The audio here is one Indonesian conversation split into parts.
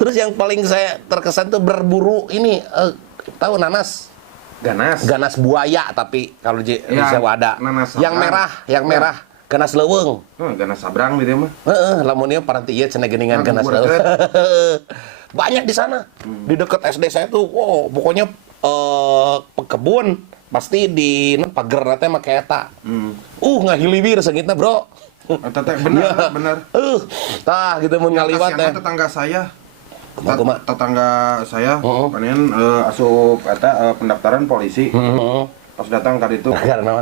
Terus yang paling saya terkesan tuh berburu ini, tahu nanas? Ganas buaya, tapi kalau di Jawa ada. Yang merah, ganas leuweung. Ganas sabrang gitu mah. Lamun ieu paranti ieu cenah geuningan ganas leuweung. Banyak di sana. Di dekat SD saya tuh, wow, pokoknya kebun pasti di pager teh make eta. Ngahiliwir seungitna, Bro. Eta teh bener. Tah gitu mun ngaliwat teh. Tetangga saya panen asup eta pendaftaran polisi. Pas datang ka ditu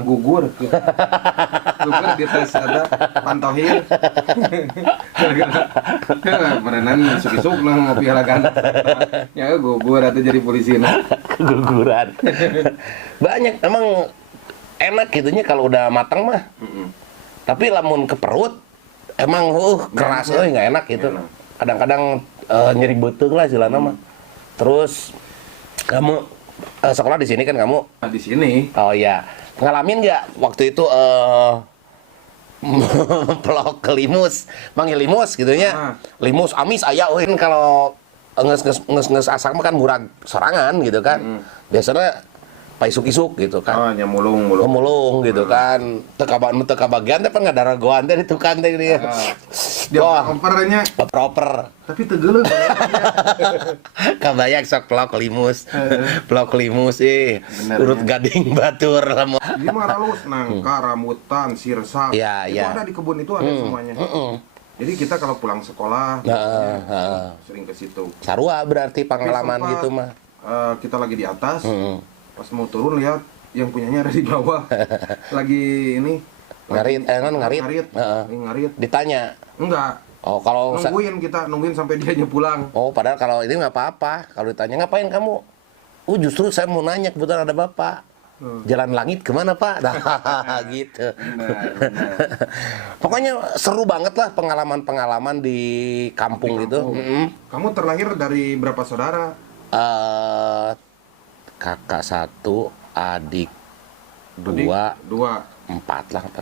gugur di tes ada pantohir. Berenang isuk-isuk nang ngopi halagan. Ya gugur atuh jadi polisi na. Keguguran. Banyak emang enak gitunya kalau udah matang mah. Tapi lamun ke perut emang keras nggak enak gitu. Kadang-kadang nyeri beuteung lah istilahna mah. Terus kamu sekolah di sini kan kamu? Di sini. Oh iya. Ngalamin nggak waktu itu pelok ke limus, manggil limus gitunya. Limus amis aya euy kalau nges asak mah kan murag sorangan gitu kan. Biasanya paisuk-isuk gitu kan. Nyamulung gitu kan. Teu kabagian teh pan ngadaragoan teh di tukang teh dia. Dia opernya proper. Tapi teu geuleuh. Kabayang sok pelok limus. Pelok limus urut gading batur lamun. Dia mah halus nangka, rambutan, sirsak. Itu ada di kebun itu ada semuanya. Jadi kita kalau pulang sekolah sering ke situ. Sarua berarti pengalaman gitu mah. Kita lagi di atas. Pas mau turun lihat yang punyanya ada di bawah. Lagi ini ngarit. Ngarit. Ditanya. Enggak. Oh, kalau nungguin sampai dia pulang. Oh, padahal kalau ini nggak apa-apa. Kalau ditanya ngapain kamu? Justru saya mau nanya kebetulan ada bapak. Jalan langit kemana Pak? Nah, gitu. Benar. Pokoknya seru banget lah pengalaman-pengalaman di kampung gitu. Kamu terlahir dari berapa saudara? Kakak 1, adik 2, 4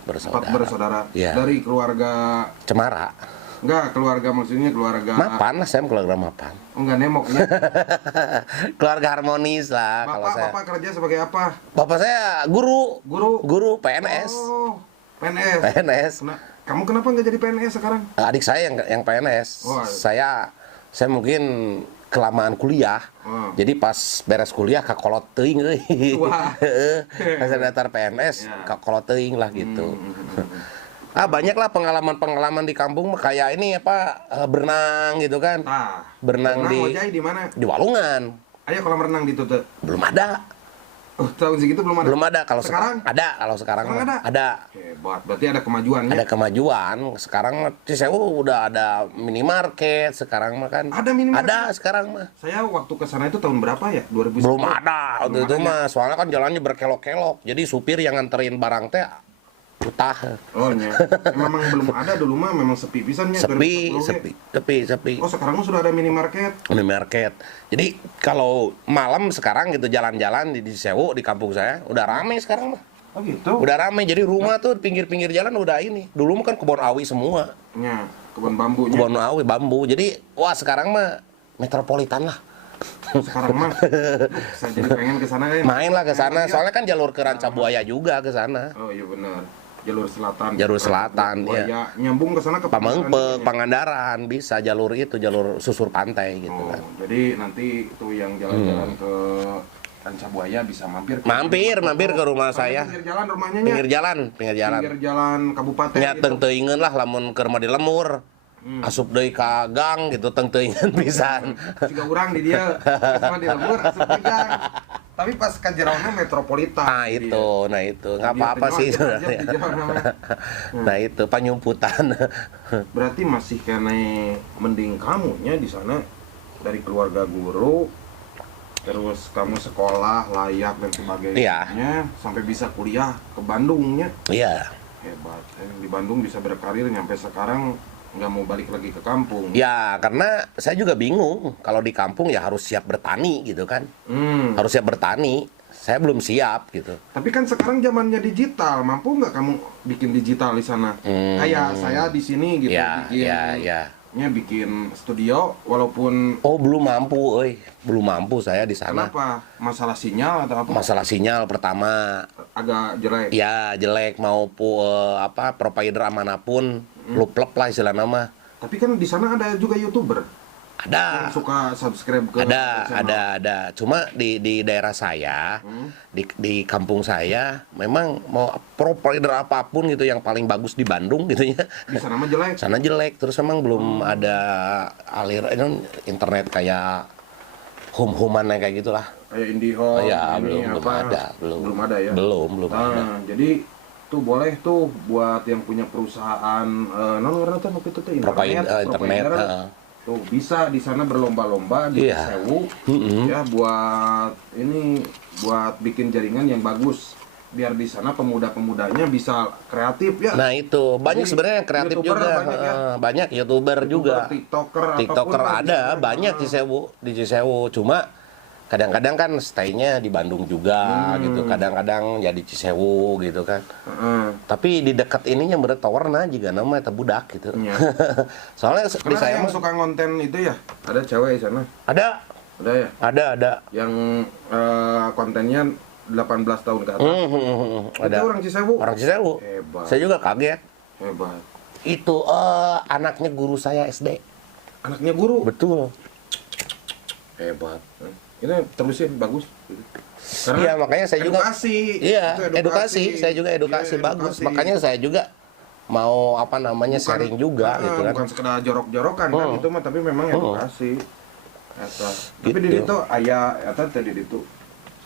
bersaudara. 4 bersaudara. Ya. Dari keluarga Cemara. Enggak, maksudnya keluarga mapan lah, saya keluarga mapan. Enggak nemoknya. Keluarga harmonis lah. Kalau saya. Bapak kerja sebagai apa? Bapak saya guru PNS. Oh, PNS. Kamu kenapa nggak jadi PNS sekarang? Adik saya yang PNS. Saya mungkin kelamaan kuliah. Jadi pas beres kuliah kakolot teuing euy. Pas daftar PNS kakolot teuing lah gitu. Banyak lah pengalaman-pengalaman di kampung kayak ini berenang gitu kan. Berenang di mana? Di Walungan. Ayo kolam renang di tuh. Belum ada. Tahun segitu belum ada. Belum ada. Kalau sekarang ada. Kalau sekarang ada. Hebat. Berarti ada kemajuannya. Ada kemajuan. Sekarang Cisewu udah ada minimarket. Sekarang mah kan. Ada minimarket. Ada sekarang mah. Saya waktu ke sana itu tahun berapa ya? 2010. Belum ada. Waktu itu mah soalnya kan jalannya berkelok-kelok. Jadi supir yang nganterin barang teh utah. Oh iya. Memang belum ada dulu mah, memang sepi pisannya. Sepi. Oh, sekarang sudah ada minimarket. Jadi kalau malam sekarang gitu jalan-jalan di Sewu di kampung saya udah rame sekarang mah. Oh gitu. Udah rame. Jadi rumah tuh pinggir-pinggir jalan udah ini. Dulu mah kan kebun awi semua. Ya, kebun bambunya. Kebun awi bambu. Jadi sekarang mah metropolitan lah. Sekarang mah saya jadi pengen ke sana kan. Main lah ke sana. Soalnya kan jalur ke Rancabuaya juga ke sana. Oh iya benar. Jalur selatan ya. Nyambung ke sana ke Pamengpeuk, Pangandaran bisa jalur susur pantai gitu kan. Jadi nanti itu yang jalan-jalan ke Rancabuaya bisa mampir ke rumah saya. Pinggir jalan rumahnya nya. Pinggir jalan kabupaten. Nya teu teuingeun lah lamun keur mah di lemur. Asup deui ka gang gitu teu teuingeun pisan. Siga urang di dieu. Pas di lemur asup ke gang. Tapi pas ka jeroana metropolitan. Nah itu nggak apa-apa sih sebenarnya. Nah itu panyumputan. Berarti masih kene mending kamunya di sana dari keluarga guru, terus kamu sekolah layak dan sebagainya, sampai bisa kuliah ke Bandungnya. Iya. Hebat. Di Bandung bisa berkarir nyampe sekarang nggak mau balik lagi ke kampung. Ya, karena saya juga bingung. Kalau di kampung ya harus siap bertani gitu kan. Harus siap bertani. Saya belum siap gitu. Tapi kan sekarang zamannya digital. Mampu nggak kamu bikin digital di sana? Kayak saya di sini gitu. Ya. bikin studio walaupun belum mampu, belum mampu saya di sana. Kenapa? Masalah sinyal atau apa? Masalah sinyal pertama agak jelek. Ya jelek, mau provider manapun luplek lah istilah nama. Tapi kan di sana ada juga YouTuber. Ada. Yang suka subscribe ke ada. Cuma di daerah saya, di kampung saya, memang mau provider apapun gitu yang paling bagus di Bandung gitu ya. Di sana mah jelek. Sana jelek, terus emang belum ada aliran internet kayak home-homean kayak gitulah. Kayak IndiHome. Ya, belum ada. Belum ada ya. Belum ada. Jadi tuh boleh tuh buat yang punya perusahaan internet. Tuh bisa di sana berlomba-lomba di Cisewu ya buat bikin jaringan yang bagus biar di sana pemuda-pemudanya bisa kreatif ya. Nah itu banyak sebenarnya yang kreatif YouTuber juga banyak YouTuber juga TikToker ada banyak di Cisewu cuma kadang-kadang kan stay-nya di Bandung juga gitu, kadang-kadang jadi Cisewu gitu kan. Tapi di dekat ininya bertawarna juga namanya budak gitu. Soalnya di saya yang suka konten itu ya, ada cewek di sana. Ada ya? Ada. Yang kontennya 18 tahun ke atas. Ada. Itu orang Cisewu. Orang Cisewu. Hebat. Saya juga kaget. Hebat. Itu anaknya guru saya SD. Anaknya guru. Betul. Hebat. Ini terusin bagus. Iya makanya saya edukasi. Juga edukasi. Saya juga edukasi bagus. Makanya saya juga mau sharing juga gitu kan. Bukan sekedar jorok-jorokan kan itu mah, tapi memang edukasi. Tapi di situ aya tadi itu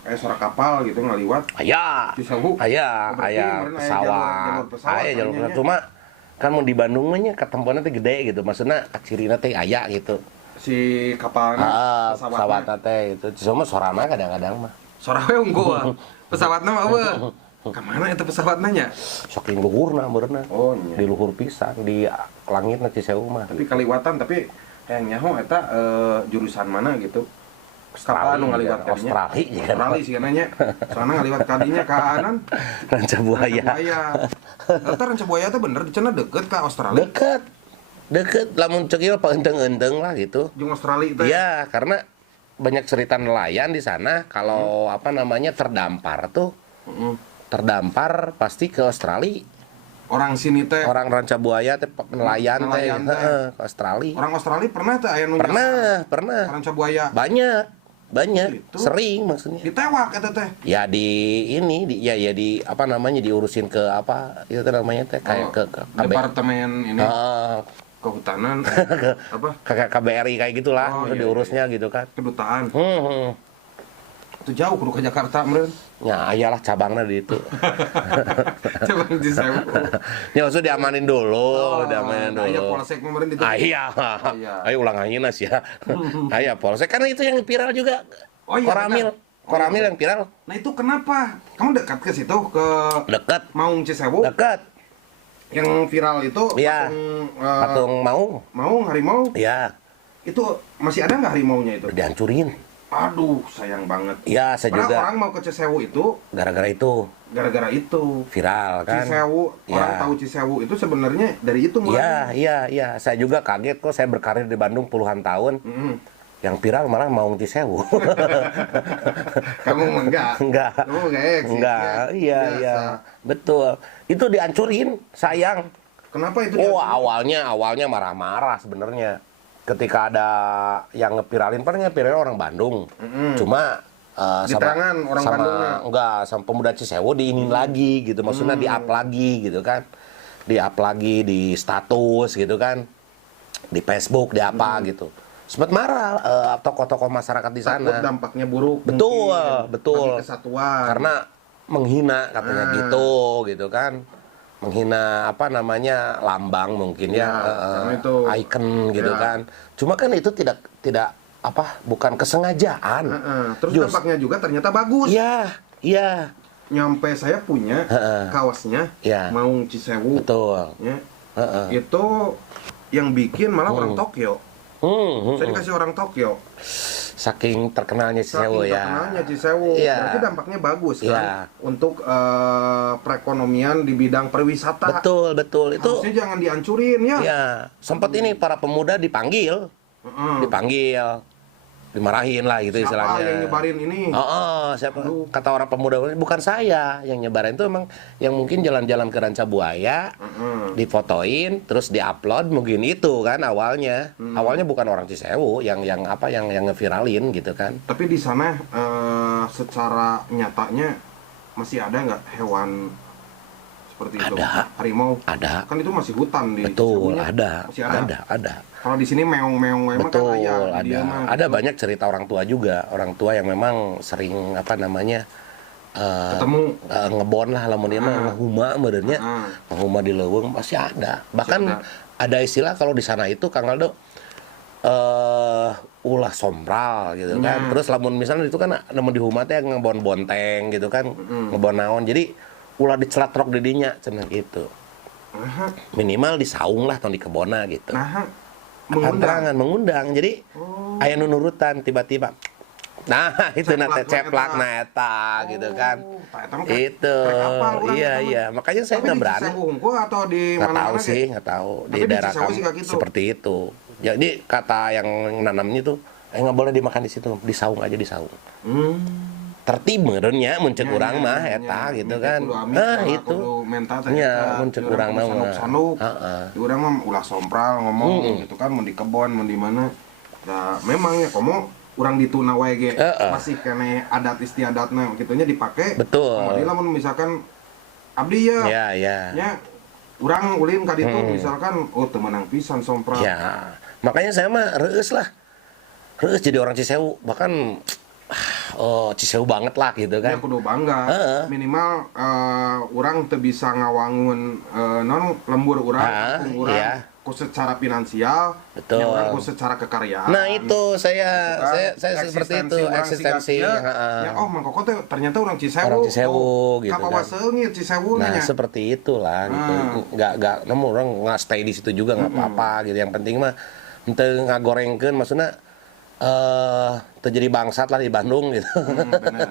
kayak suara kapal gitu ngaliwat. Aya pesawat. Jalur pesawat. Cuma kan mau di Bandung mah nya ketempuanna teh gede gitu. Maksudna kacirina teh aya gitu. Si kapalnya pesawatnya teh itu cuma sorana kadang-kadang mah sorawe unggul pesawatnya mah eueuh kemana itu pesawatnya nya saking luhurna beurna di luhur pisan di langitna Cisewu mah tapi kaliwatan tapi yang nyaho eta jurusan mana gitu kapal anu ngaliwat kadinya Australia sih nanya soalnya ngaliwat kadinya ke kanan Ranca Buaya eta Ranca Buaya teh bener cenah deket ka Australia deket lamun cek ieu paenteng-enteng lah gitu. Jeung Australia itu. Iya, karena banyak cerita nelayan di sana kalau terdampar tuh. Terdampar pasti ke Australia. Orang sini teh. Orang Ranca Buaya teh nelayan teh ke Australia. Orang Australia pernah teh aya nu Pernah. Ranca Buaya. Banyak. Gitu. Sering maksudnya. Ditewak eta teh. Ya diurusin ke apa? Itu teh namanya teh kayak ke departemen ini. Kehutanan KBRI kayak gitulah diurusnya gitu kan kedutaan itu jauh kudu ke Jakarta meureun ya ayalah cabangnya di itu cabang di Cisewu ya maksud diamanin dulu aya polsek meureun di itu ayo ulang ayeuna sih ya aya polsek karena itu yang viral juga Koramil yang viral. Nah itu kenapa kamu dekat ke situ dekat Maung Cisewu dekat yang viral itu patung Maung harimau. Iya. Itu masih ada nggak harimaunya itu? Dihancurin. Aduh, sayang banget. Iya, saya juga. Orang mau ke Cisewu itu gara-gara itu. Viral kan. Cisewu, orang tahu Cisewu itu sebenarnya dari itu mulai. Iya. Saya juga kaget kok saya berkarir di Bandung puluhan tahun. Yang viral malah Maung Cisewu. Kamu enggak? Kamu enggak. Iya. Betul. Itu dihancurin, sayang. Kenapa itu? Awalnya marah-marah sebenarnya. Ketika ada yang ngepiralin orang Bandung. Cuma sama pemuda Cisewu diinin lagi gitu. Maksudnya di-up lagi gitu kan. Di-up lagi di status gitu kan. Di Facebook, di apa gitu. Sempat marah tokoh-tokoh masyarakat di sana. Takut dampaknya buruk. Betul. Kesatuan. Karena menghina katanya gitu kan. Menghina lambang mungkin itu ikon gitu kan. Cuma kan itu tidak bukan kesengajaan. Terus dampaknya juga ternyata bagus. Iya. Nyampe saya punya kaosnya Maung Cisewu. Betul. Itu yang bikin malah orang Tokyo. Saya dikasih orang Tokyo. Saking terkenalnya Cisewu ya. Terkenalnya Cisewu. Iya. Berarti dampaknya bagus kan Iya. untuk perekonomian di bidang pariwisata. Betul. Itu harusnya jangan dihancurin ya. Iya, sempat ini para pemuda dipanggil. Dimarahin lah gitu istilahnya. Siapa yang nyebarin ini? Siapa? Kata orang pemuda, bukan saya yang nyebarin, itu emang yang mungkin jalan-jalan ke Ranca Buaya, difotoin, terus diupload, mungkin itu kan awalnya. Awalnya bukan orang Cisewu yang ngeviralin gitu kan. Tapi di sana secara nyatanya masih ada nggak hewan seperti itu? Ada. Harimau? Ada. Kan itu masih hutan di Betul, Cisewu-nya. ada. Masih ada. Kalau di sini meong-meong emang Betul, kan ayam, ada. dia mah Ada gitu. banyak cerita orang tua juga. Orang tua yang memang sering ketemu ngebon lah lamun ieu mah ngahuma meureunnya. Ngahuma di leuweung pasti ada. Bahkan ada istilah kalau di sana itu Kang Aldo ulah sompral gitu kan. Terus lamun misalnya itu kan lamun di huma teh ngebon bonteng gitu kan. Ngebon naon. Jadi ulah dicelatrok di dinya cenah gitu. Minimal disaung lah atau di kebona gitu. Mengundang. Jadi aya nu nurutan tiba-tiba. Nah, itu nate ceplak eta gitu kan. Itu. Iya. Makanya saya nggak berani. Atau di nggak tahu mana-mana sih, gitu? nggak tahu. Di Tapi di daerah Cisewu kamu sih kayak gitu. seperti itu. Jadi kata yang nanamnya tuh, nggak boleh dimakan di situ, disaung aja disaung. Tertib meureunnya mun ceuk urang mah eta gitu kan. Nah, itu. Nya mun ceuk urang mah. Di urang mah ulah sompral ngomong gitu kan, mun di kebon, mun di mana. Nah, memang ya komo urang dituna wae ge masih kene adat istiadatna kitunya dipake. Betul. Kemudian lamun misalkan abdi ya. Iya. Ya urang ulin ka ditu misalkan teu meunang pisan sompral. Ya. Makanya saya mah reueus lah. Reueus jadi orang Cisewu, bahkan Cisewu banget lah gitu kan. Ya kudu bangga. Minimal urang teu bisa ngawangun non lembur urang, urang iya. ku secara finansial, Betul. yang urang ku secara kekaryaan. Nah, itu saya seperti itu eksistensi. Ya Mang Koko teh ternyata orang Cisewu. Orang Cisewu gitu Kapawa kan. seungit Cisewu Nah, nya. seperti itulah gitu. Enggak namun orang nggak stay di situ juga nggak apa-apa gitu. Yang penting mah henteu ngagorengkeun maksudnya terjadi bangsat lah di Bandung gitu. Benar.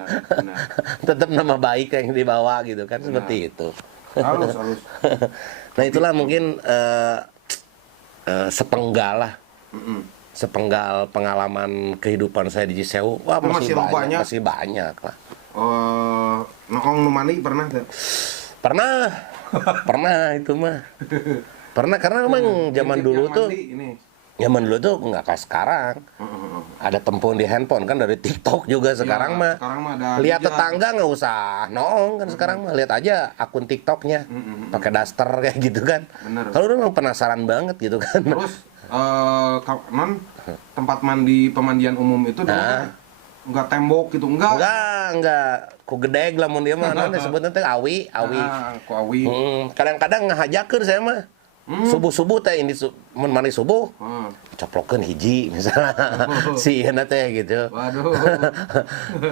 Tetap nama baik yang dibawa gitu kan, seperti itu. Halus. Nah, itulah mungkin sepenggal pengalaman kehidupan saya di Cisewu. Wah, masih banyak lah. Nongkrong nu mani pernah teh? Pernah itu mah. Pernah karena memang zaman dulu tuh nggak kayak sekarang. Ada tempun di handphone kan, dari TikTok juga sekarang mah. Lihat tetangga nggak usah kan sekarang mah, lihat aja akun TikToknya, pakai daster kayak gitu kan. Kalau dulu memang penasaran banget gitu kan. Terus tempat pemandian umum itu dulu nggak tembok gitu, enggak. Ku gedeg lah mun dia mah, disebutnya teh awi. Ku awi. Kadang-kadang ngahajakeun saya mah. Subuh-subuh teh ini mun mandi subuh. Coplokeun hiji misalnya. Sieuna teh gitu. Waduh.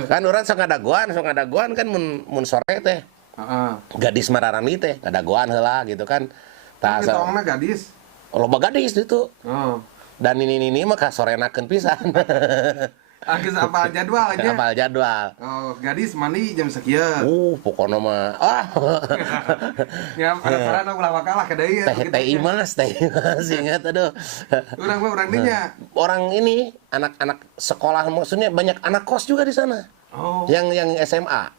Kan urang sok ngadaguan kan mun sore teh. Gadis mararani teh ngadaguan heula gitu kan. Tah tongna gadis. Loba gadis itu. Dan ini mah kasorenakeun pisan. Geus apal jadwalnya. Apal jadwal. Gadis mandi jam sekian. Pokoknya mah Ya ada sarana ulah wakalah ka deui ya. Teh Imas ingat aduh. Urang dinya. Orang ini anak-anak sekolah, maksudnya banyak anak kos juga di sana. Yang SMA.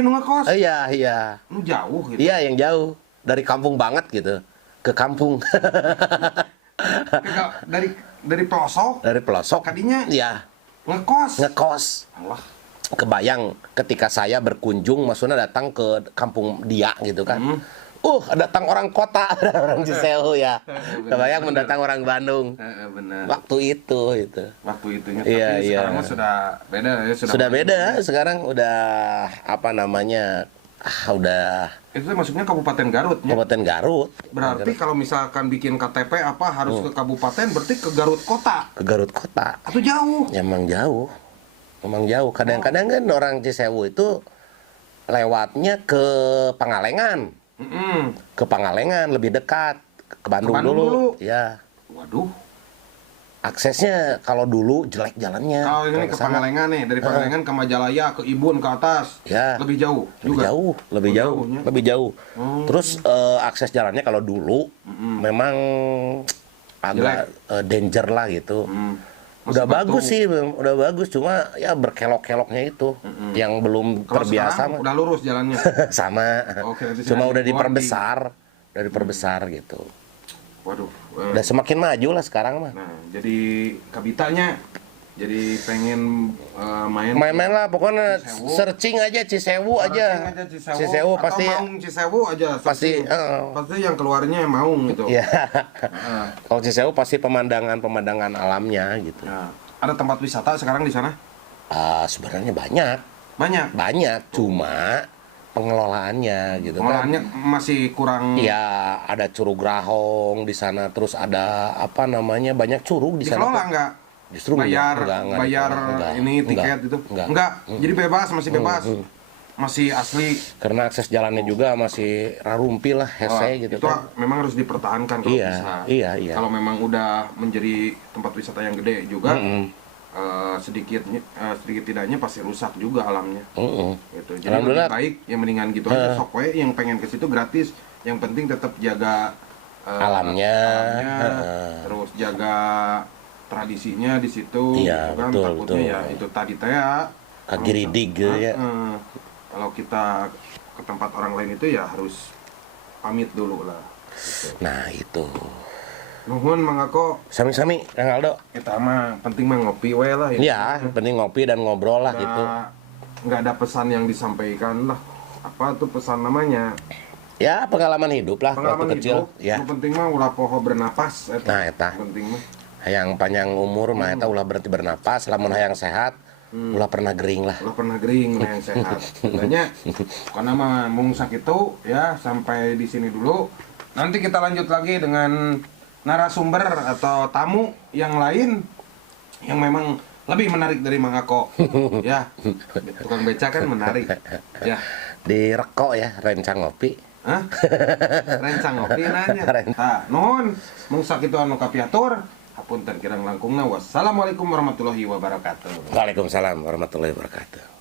Nu ngekos. Iya. Nu jauh gitu. Iya, yang jauh. Dari kampung banget gitu. Ke kampung. Dari pelosok. Dari pelosok. Kadinya. Iya. Ngekos. Allah. Kebayang ketika saya berkunjung, maksudnya datang ke kampung dia gitu kan. Datang orang kota, orang Cisewu ya. Kebayang mendatang orang Bandung. Benar. Waktu itu. Waktu itunya. Iya. Sekarang mah sudah beda ya. Sudah beda. Sekarang udah udah. Itu maksudnya Kabupaten Garut ya? Kabupaten Garut. Berarti kalau misalkan bikin KTP harus ke kabupaten, berarti ke Garut kota. Ke Garut kota. Atau jauh? Ya, emang jauh. Kadang-kadang kan orang Cisewu itu lewatnya ke Pangalengan. Ke Pangalengan lebih dekat. Ke Bandung dulu. Ya. Waduh. Aksesnya kalau dulu jelek jalannya. Kalau ini ke Pangalengan nih, dari Pangalengan ke Majalaya, ke Ibun, ke atas, ya, lebih jauh juga? Lebih jauh. Terus akses jalannya kalau dulu memang agak danger lah gitu. Udah bagus sih, udah bagus, cuma ya berkelok-keloknya itu yang belum kalau terbiasa. Udah lurus jalannya? Sama, cuma udah diperbesar gitu. Waduh. Udah semakin maju lah sekarang mah. Nah, jadi kabitanya jadi pengen main-main lah, pokoknya searching aja Cisewu aja. Cisewu pasti. Maung Cisewu aja. Pasti yang keluarnya Maung gitu. Iya. Kalau Cisewu pasti pemandangan alamnya gitu. Nah, ada tempat wisata sekarang di sana? Sebenarnya banyak, cuma pengelolaannya gitu pengelolaannya kan. Masih kurang. Iya, ada Curug Grahong di sana, terus ada apa namanya, banyak curug di sana. Dikelola nggak? Justru bayar enggak, ini tiket itu enggak. Jadi bebas, masih bebas. Masih asli. Karena akses jalannya juga masih rarumpi lah, hese gitu itu kan. memang harus dipertahankan kalau bisa. Iya. Kalau memang udah menjadi tempat wisata yang gede juga, sedikit tidaknya pasti rusak juga alamnya. Gitu. Jadi lebih baik yang mendingan gitu aja, sok we yang pengen ke situ gratis, yang penting tetap jaga alamnya, terus jaga tradisinya di situ. Iya, kan betul, takutnya betul. ya itu tadi teh ya kaki ridig gitu ya. Kalau kita ke tempat orang lain itu ya harus pamit dulu lah gitu. Nah itu nuhun Mang Ako. Sami-sami Kang Aldo. Kita mah penting mah ngopi we lah. Iya, penting ngopi dan ngobrol lah gitu. Nggak ada pesan yang disampaikan lah. Apa tuh pesan namanya? Ya pengalaman hidup lah waktu kecil. Ya. Yang penting mah ulah poho bernapas. Nah eta. Penting mah. Hayang panjang umur mah eta ulah berarti bernapas, lamun hayang sehat ulah pernah gering lah. Ulah pernah gering yang sehat. Katanya karena mah mung sakitu ya, sampai di sini dulu. Nanti kita lanjut lagi dengan narasumber atau tamu yang lain yang memang lebih menarik dari Mang Ako. Ya. Tukang beca kan menarik. Ya. Di Reko ya, Rencang Ngopi. Hah? Rencang Ngopi nanya. Nah, nuhun mung sakitu anu kapiatur. Hapunten kirang langkungna. Wassalamualaikum warahmatullahi wabarakatuh. Waalaikumsalam warahmatullahi wabarakatuh.